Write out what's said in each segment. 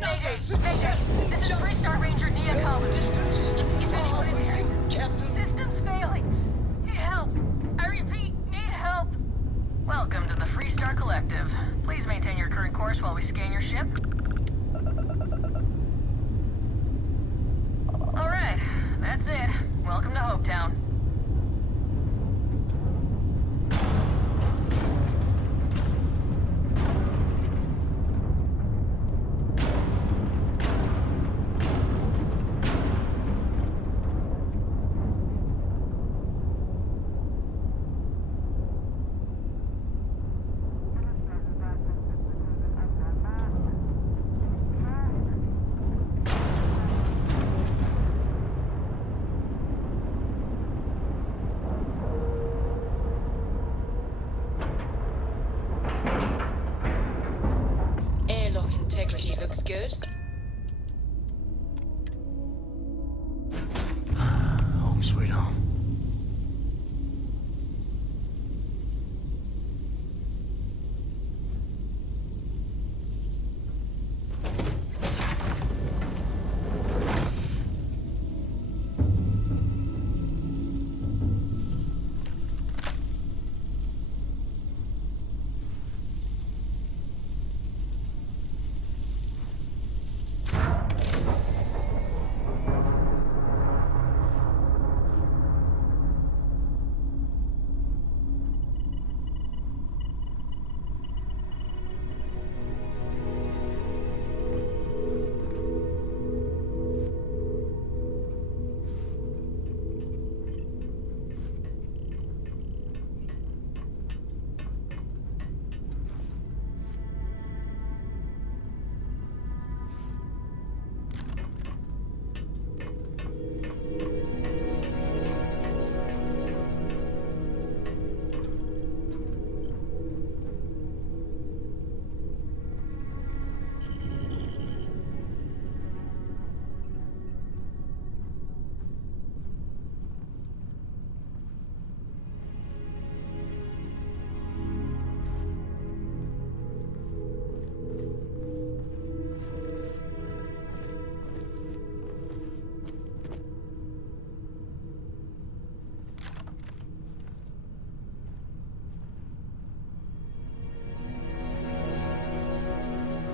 Mayday! Mayday! This is Three-Star Ranger Neocom. Distance is too far for you, Captain. System's failing. Need help. I repeat, need help. Welcome to the Freestar Collective. Please maintain your current course while we scan your ship. Alright, that's it. Welcome to Hopetown. Airlock integrity looks good. Home sweet home.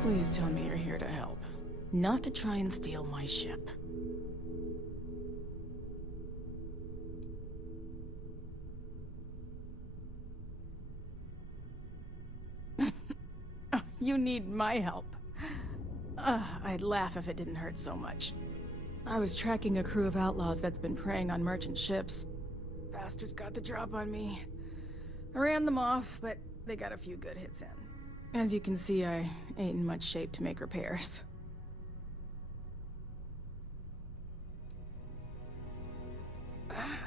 Please tell me you're here to help, not to try and steal my ship. You need my help. I'd laugh if it didn't hurt so much. I was tracking a crew of outlaws that's been preying on merchant ships. Bastards got the drop on me. I ran them off, but they got a few good hits in. As you can see, I ain't in much shape to make repairs.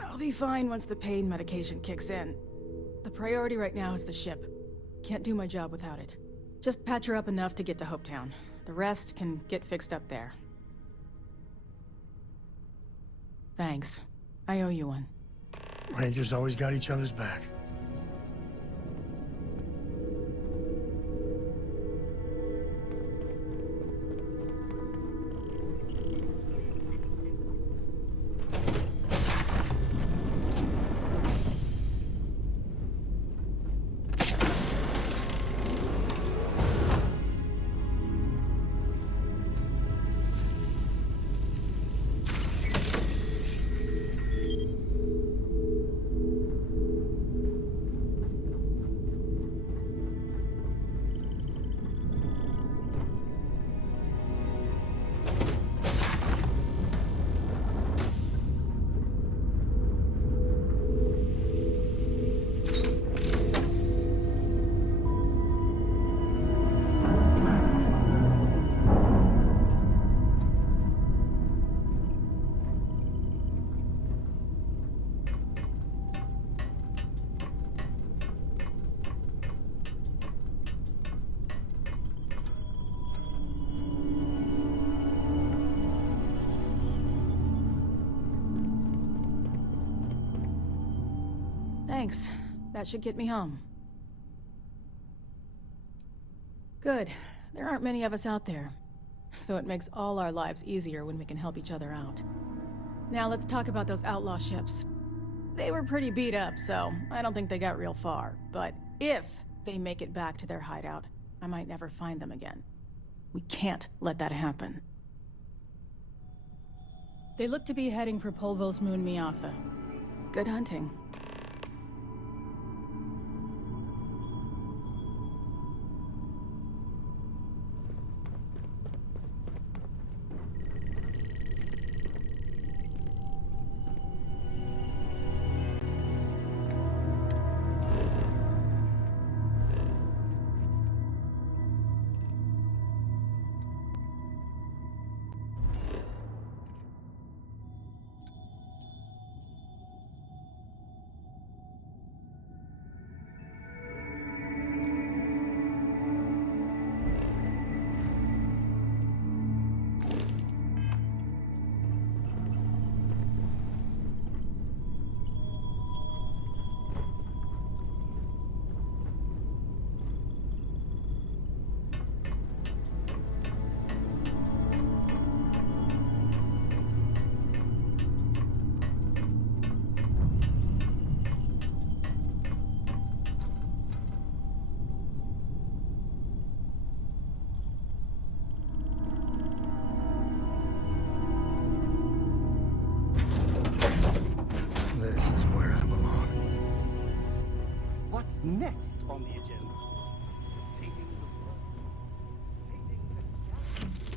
I'll be fine once the pain medication kicks in. The priority right now is the ship. Can't do my job without it. Just patch her up enough to get to Hopetown. The rest can get fixed up there. Thanks. I owe you one. Rangers always got each other's back. Thanks. That should get me home. Good. There aren't many of us out there. so it makes all our lives easier when we can help each other out. Now let's talk about those outlaw ships. They were pretty beat up, so I don't think they got real far. But if they make it back to their hideout, I might never find them again. We can't let that happen. They look to be heading for Polvo's moon Miatha. Good hunting. This is where I belong. What's next on the agenda? Saving the world. Saving the galaxy.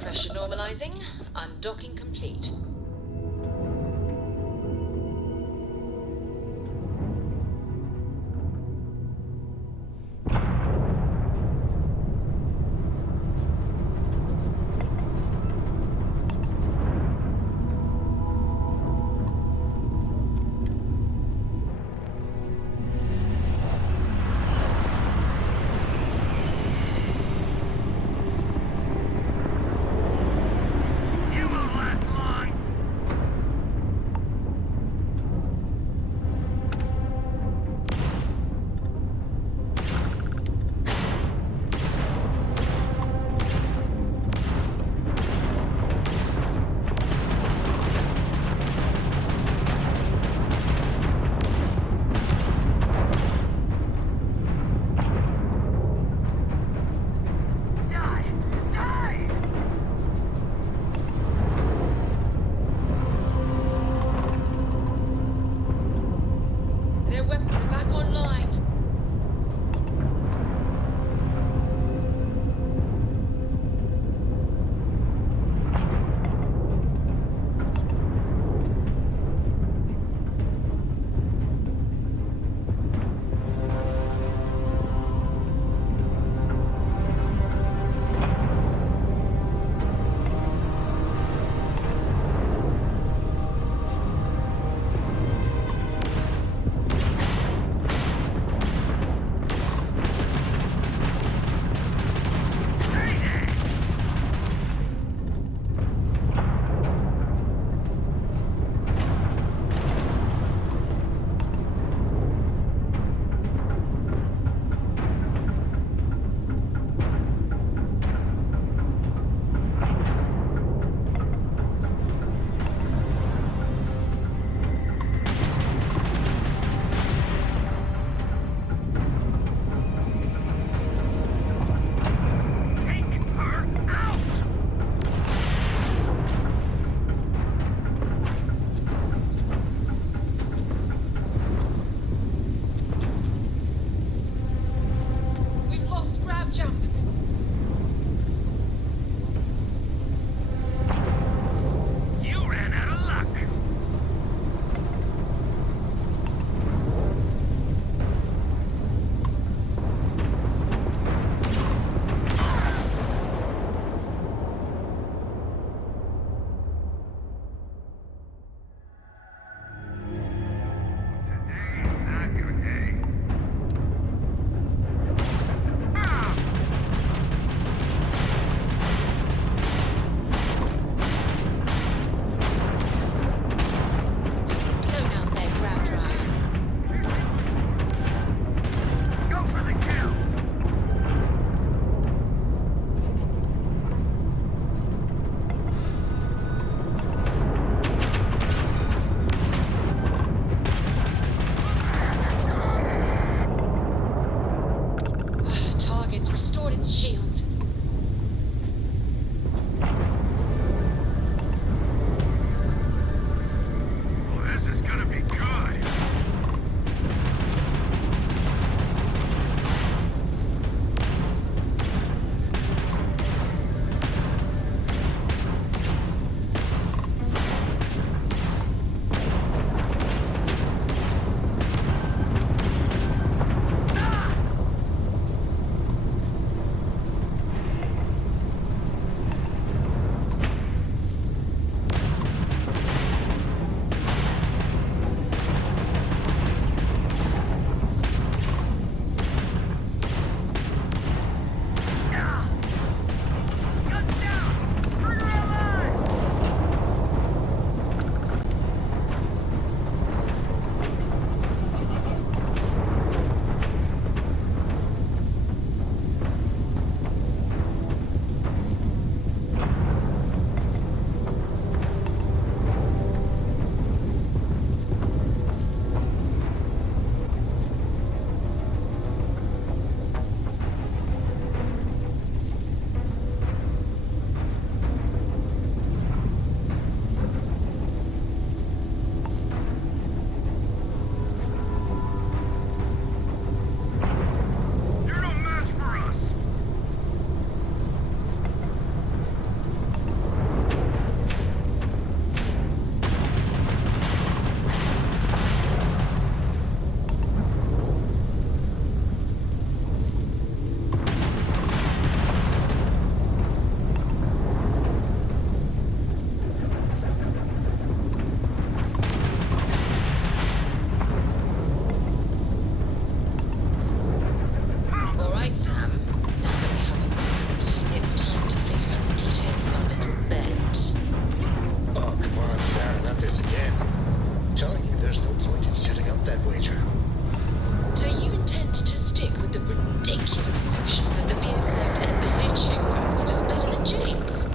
Pressure normalizing. Undocking complete. You won't last long. there's no point in setting up that wager. So you intend to stick with the ridiculous notion that the beer served at the hitching post is better than Jake's?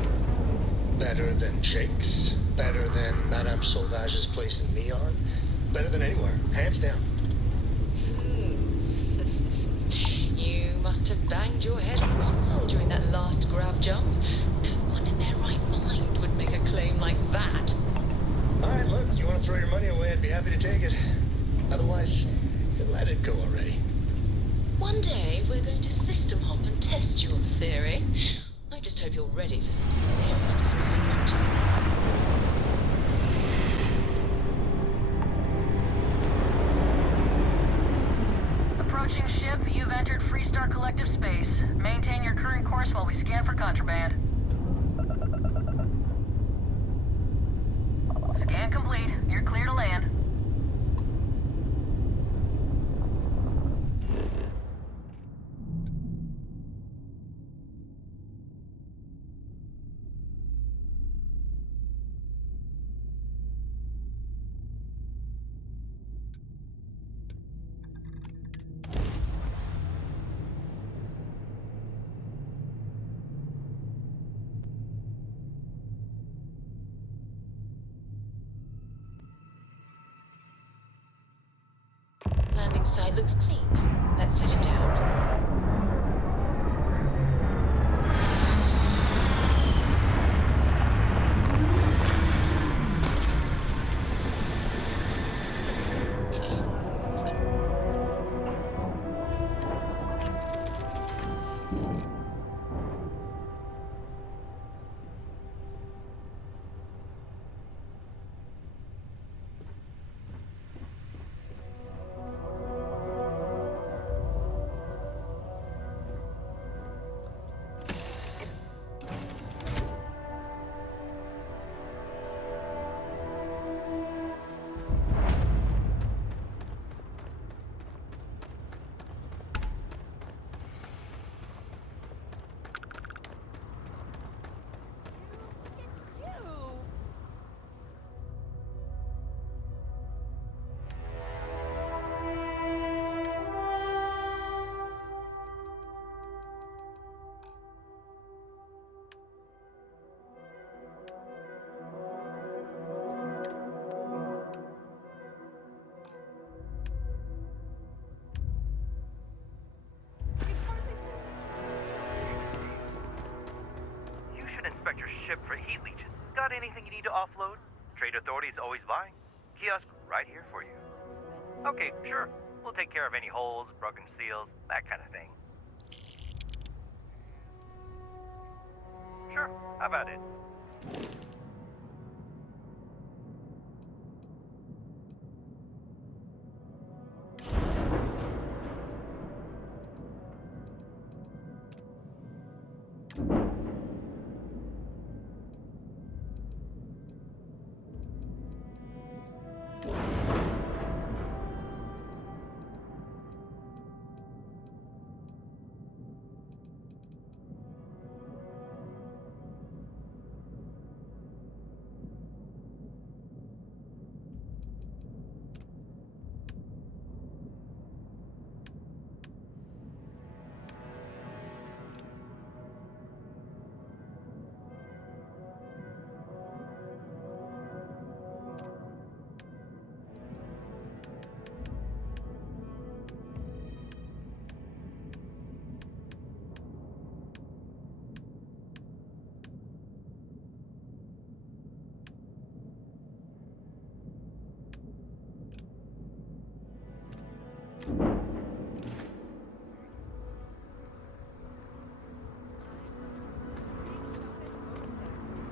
Better than Jake's? Better than Madame Sauvage's place in Neon? Better than anywhere, hands down. You must have banged your head on a console during that last grab jump. No one in their right mind would make a claim like that. Alright, look, you want to throw your money away, I'd be happy to take it. Otherwise, let it go already. One day, we're going to system hop and test your theory. I just hope you're ready for some serious disappointment. Approaching ship, you've entered Freestar Collective space. Maintain your current course while we scan for contraband. Scan complete. You're clear to land. Landing site looks clean. Let's set it down. You should inspect your ship for heat leeches. Got anything you need to offload? Trade Authority is always buying. Kiosk right here for you. Okay, sure. We'll take care of any holes, broken seals, that kind of thing. Sure, how about it?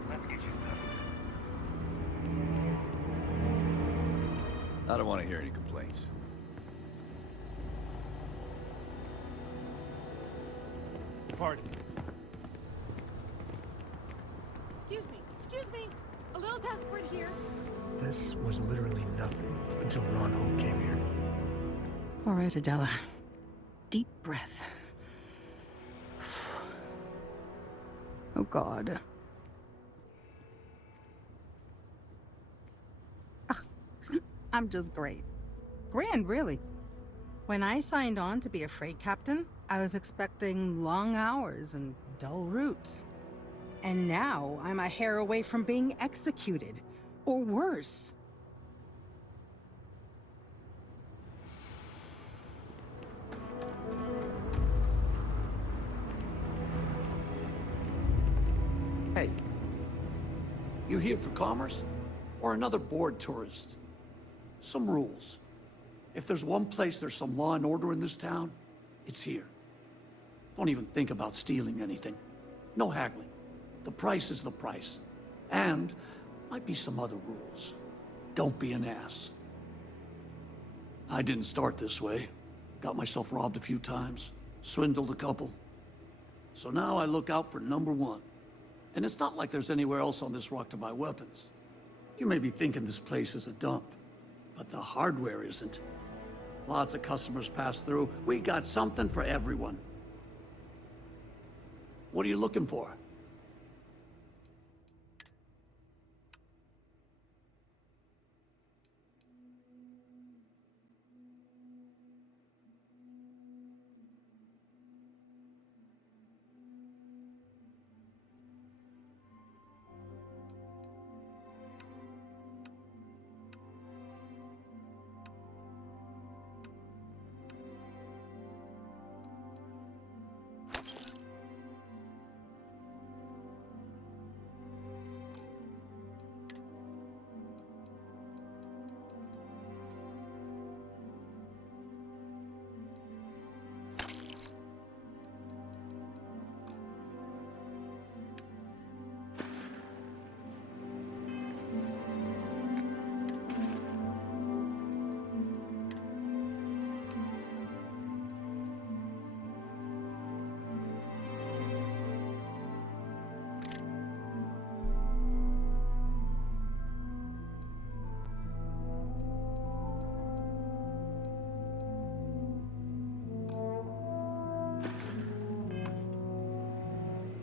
Let's get you some. I don't want to hear any complaints. Pardon. Excuse me. A little desperate here. This was literally nothing until Ron Hope came here. All right, Adela. Deep breath. Oh, God. I'm just great. Grand, really. When I signed on to be a freight captain, I was expecting long hours and dull routes. And now I'm a hair away from being executed. Or worse. Hey, you here for commerce? Or another bored tourist? Some rules. If there's one place there's some law and order in this town, it's here. Don't even think about stealing anything. No haggling. The price is the price. And might be some other rules. Don't be an ass. I didn't start this way. Got myself robbed a few times. Swindled a couple. So now I look out for number one. And it's not like there's anywhere else on this rock to buy weapons. You may be thinking this place is a dump, but the hardware isn't. Lots of customers pass through. We got something for everyone. What are you looking for?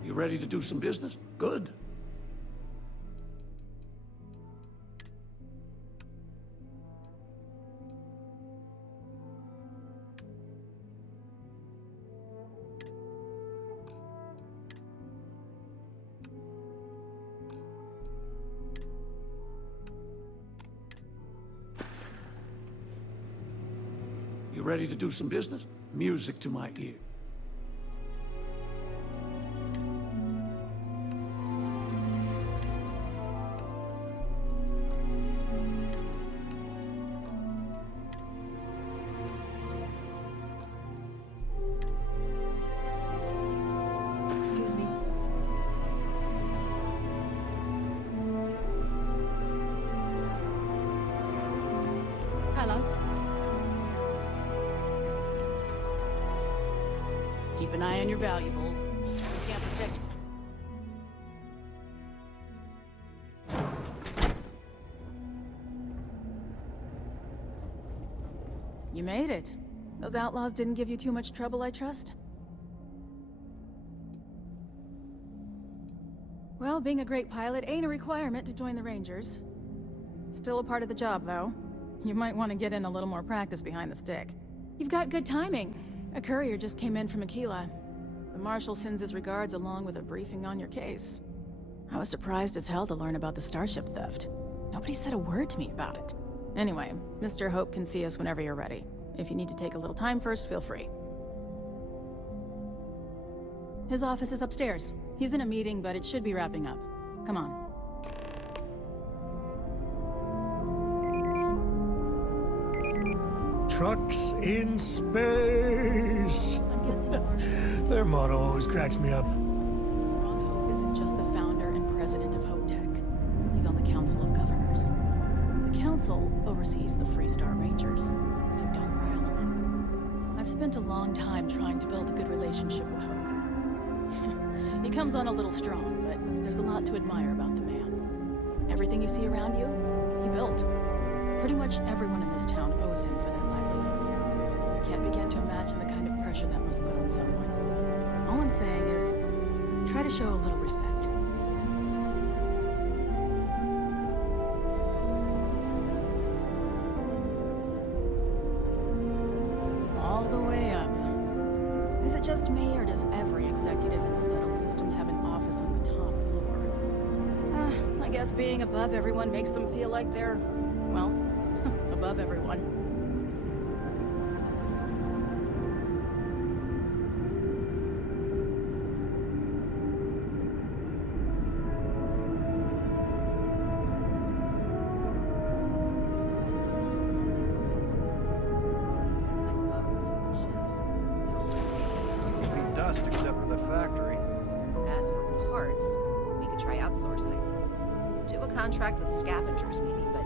You ready to do some business? Good. You ready to do some business? Music to my ear. Excuse me. Hello. Keep an eye on your valuables. You can't protect. You made it. Those outlaws didn't give you too much trouble, I trust? Well, being a great pilot ain't a requirement to join the Rangers. Still a part of the job, though. You might want to get in a little more practice behind the stick. You've got good timing. A courier just came in from Aquila. The Marshal sends his regards along with a briefing on your case. I was surprised as hell to learn about the starship theft. Nobody said a word to me about it. Anyway, Mr. Hope can see us whenever you're ready. If you need to take a little time first, feel free. His office is upstairs. He's in a meeting, but it should be wrapping up. Come on. Trucks in space. I'm guessing the Marshal... Their motto always cracks me up. Ron Hope isn't just the founder and president of Hope Tech. He's on the Council of Governors. The Council oversees the Freestar Rangers, so don't rile him up. I've spent a long time trying to build a good relationship with Hope. He comes on a little strong, but there's a lot to admire about the man. Everything you see around you, he built. Pretty much everyone in this town owes him for their livelihood. Can't begin to imagine the kind of pressure that must put on someone. All I'm saying is, try to show a little respect. that just me, or does every executive in the settled systems have an office on the top floor? I guess being above everyone makes them feel like they're, well, above everyone. Dust except for the factory. As for parts, we could try outsourcing. Do a contract with scavengers, maybe, but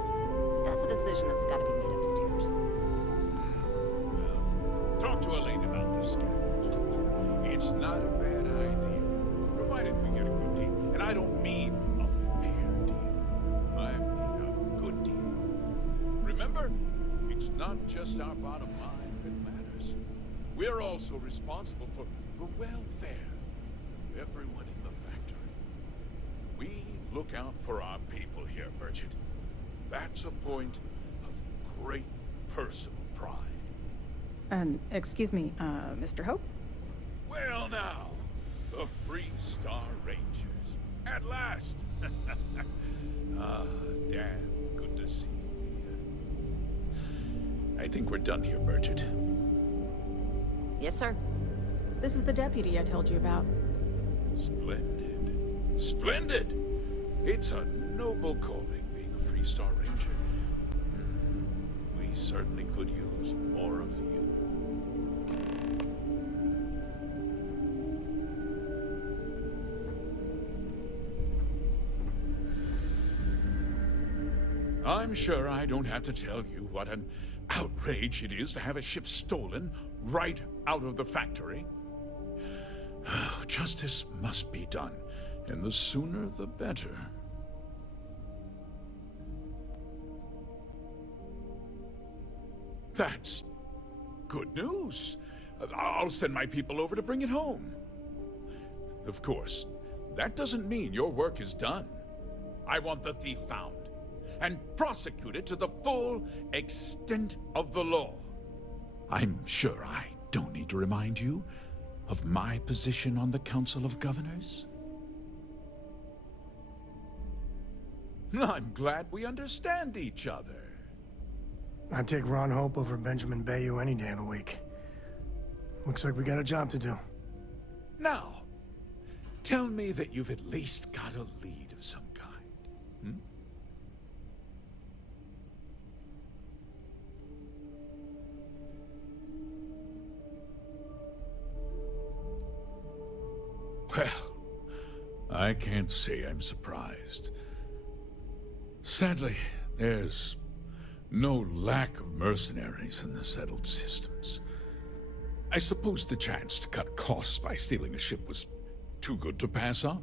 that's a decision that's got to be made upstairs. Talk to Elaine about the scavengers. It's not a bad idea, provided we get a good deal. And I don't mean a fair deal. I mean a good deal. Remember, it's not just our bottom line that matters. We're also responsible for the welfare of everyone in the factory. We look out for our people here, Bridget. That's a point of great personal pride. Excuse me, Mr. Hope? Well now, the Free Star Rangers. At last! Damn good to see you here. I think we're done here, Bridget. Yes, sir. This is the deputy I told you about. Splendid. Splendid! It's a noble calling, being a Free Star Ranger. We certainly could use more of you. I'm sure I don't have to tell you what an outrage it is to have a ship stolen right out of the factory. Justice must be done, and the sooner the better. That's good news. I'll send my people over to bring it home. Of course, that doesn't mean your work is done. I want the thief found and prosecuted to the full extent of the law. I'm sure I don't need to remind you of my position on the Council of Governors. I'm glad we understand each other. I'd take Ron Hope over Benjamin Bayou any day of the week. Looks like we got a job to do. Now, tell me that you've at least got a lead of some kind. Hmm? Well, I can't say I'm surprised. Sadly, there's no lack of mercenaries in the settled systems. I suppose the chance to cut costs by stealing a ship was too good to pass up.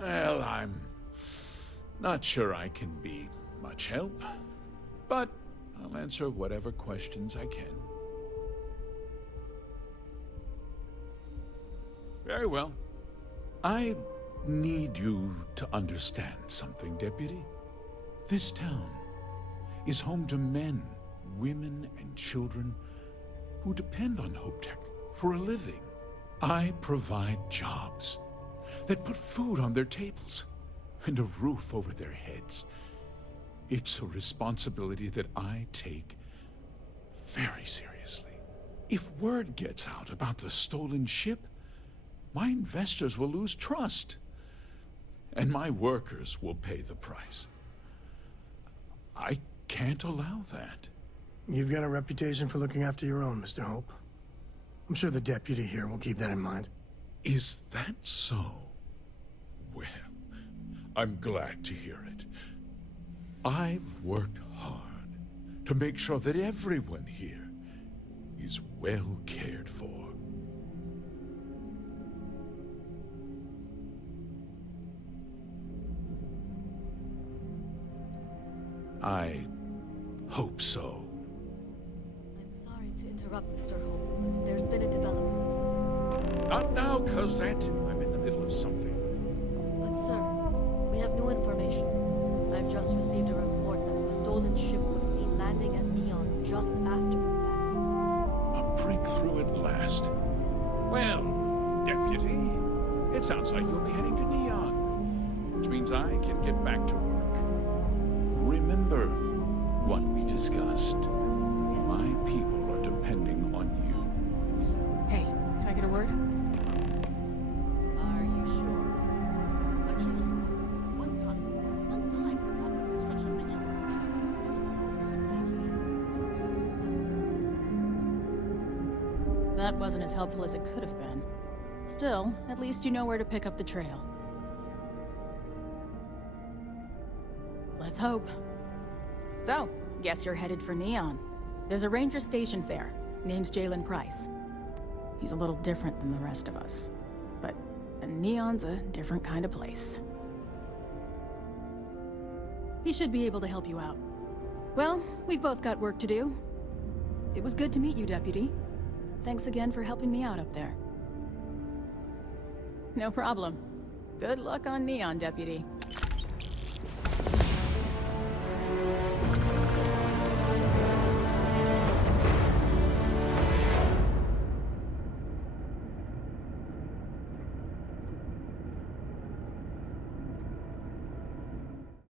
Well, I'm not sure I can be much help, but I'll answer whatever questions I can. Very well. I need you to understand something, Deputy. This town is home to men, women, and children who depend on HopeTech for a living. I provide jobs that put food on their tables and a roof over their heads. It's a responsibility that I take very seriously. If word gets out about the stolen ship, my investors will lose trust, and my workers will pay the price. I can't allow that. You've got a reputation for looking after your own, Mr. Hope. I'm sure the deputy here will keep that in mind. Is that so? Well, I'm glad to hear it. I've worked hard to make sure that everyone here is well cared for. I hope so. I'm sorry to interrupt, Mr. Hope, but there's been a development. Not now, Cosette. I'm in the middle of something. But sir, we have new information. I've just received a report that the stolen ship was seen landing at Neon just after the theft. A breakthrough at last. Well, Deputy, it sounds like you'll be heading to Neon, which means I can get back to work. Remember what we discussed. My people are depending on you. Hey, can I get a word? Are you sure? I chose you one time after the discussion begins. That wasn't as helpful as it could have been. Still, at least you know where to pick up the trail. Let's hope. So, guess you're headed for Neon. There's a ranger stationed there. Name's Jalen Price. He's a little different than the rest of us. But Neon's a different kind of place. He should be able to help you out. Well, we've both got work to do. It was good to meet you, Deputy. Thanks again for helping me out up there. No problem. Good luck on Neon, Deputy.